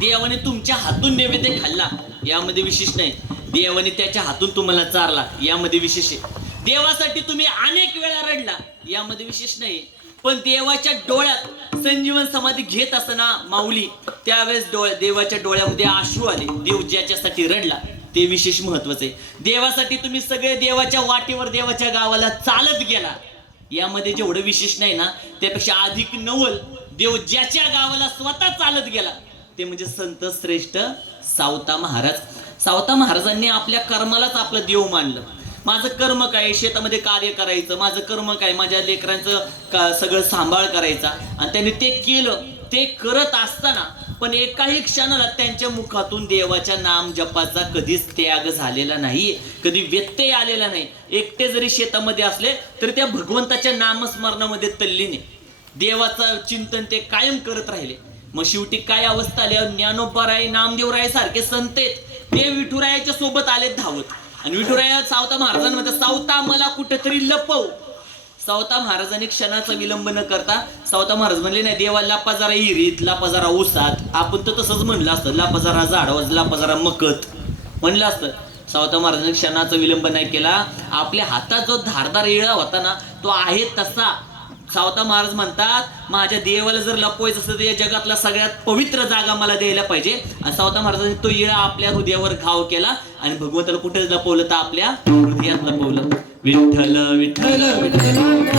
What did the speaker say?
देवाने तुमच्या हातून नैवेद्य खाल्ला यामध्ये विशेष नाही, देवाने त्याच्या हातून तुम्हाला चारला यामध्ये विशेष आहे, देवासाठी तुम्ही अनेक वेळा रडला यामध्ये विशेष नाही, पण देवाच्या डोळ्यात संजीवन समाधी घेत असताना माऊली त्यावेळेस देवाच्या डोळ्यामध्ये अश्रू आले, देव ज्याच्यासाठी रडला ते विशेष महत्वाचं आहे. देवासाठी तुम्ही सगळे देवाच्या वाटेवर देवाच्या गावाला चालत गेला यामध्ये जेवढं विशेष नाही ना, त्यापेक्षा अधिक नवल देव ज्याच्या गावाला स्वतः चालत गेला ते म्हणजे संत श्रेष्ठ सावता महाराज. सावता महाराजांनी आपल्या कर्मालाच आपलं देव मानलं. माझं कर्म काय, शेतामध्ये कार्य करायचं, माझं कर्म काय, माझ्या लेकरांचं सगळं सांभाळ करायचा, आणि त्यांनी ते केलं. ते करत असताना पण एकाही क्षणाला त्यांच्या मुखातून देवाच्या नाम जपाचा कधीच त्याग झालेला नाही, कधी व्यत्यय आलेला नाही. एकटे जरी शेतामध्ये असले तरी त्या भगवंताच्या नामस्मरणामध्ये तल्लीन आहे, देवाचं चिंतन ते कायम करत राहिले. मग शेवटी काय अवस्था आली, ज्ञानोबाराय नामदेवराय सारखे संत आहेत, ते विठुरायाच्या सोबत आले धावत, आणि विठुराया सावता महाराजांमध्ये सावता मला कुठेतरी लपव. सावता महाराजांनी क्षणाचा विलंब न करता सावता महाराज म्हणले नाही, देवा लापा जरा हिरीत, लापा जरा उसात, आपण तर तसंच म्हणलं असतं, लापा जरा झाडावर, लापा जरा मकत म्हणलं असतं. सावता महाराजांनी क्षणाचा विलंब नाही केला. आपल्या हातात जो धारदार इळा होता ना तो आहे तसा. सावता महाराज म्हणतात माझ्या देवाला जर लपवायचं असतं तर या जगातला सगळ्यात पवित्र जागा मला द्यायला पाहिजे, आणि सावता महाराजांनी तो इळा आपल्या हृदयावर घाव केला आणि भगवंताला कुठे लपवलं तर आपल्या हृदयात लपवलं. विठ्ठल विठ्ठल विठ्ठल